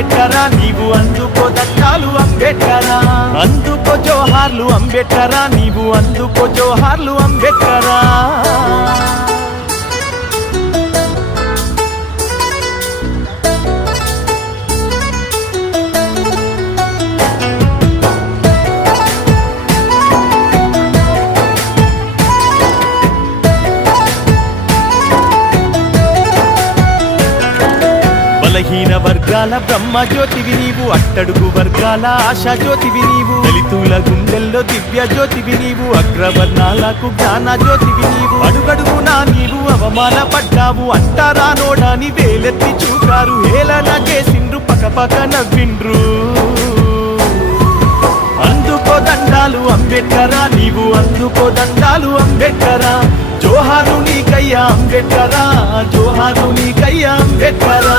అంబేద్కరా నీవు అందుకో దండాలు అంబేద్కరా అందుకో జోహార్లు అంబేద్కరా నీవు అందుకో జోహార్లు అంబేద్కరా బలహీన వర్గాల బ్రహ్మ జ్యోతివి నీవు అట్టడుగు వర్గాల ఆశా జ్యోతివి నీవు దళితుల గుండెల్లో దివ్య జ్యోతివి నీవు అగ్రవర్ణాలకు జ్ఞాన జ్యోతివి నీవు అడుగడుగునా నీవు అవమానపడ్డావు అంటారా నోడాని వేలెత్తి చూపారు హేళన చేసిండ్రు పకపక నవ్విండ్రు అందుకో దండాలు అంబేద్కరా నీవు అందుకో దండాలు అంబేద్కరా జోహారు నీకయ్యా అంబేద్కరా జోహారు నీకయ్యా అంబేద్కరా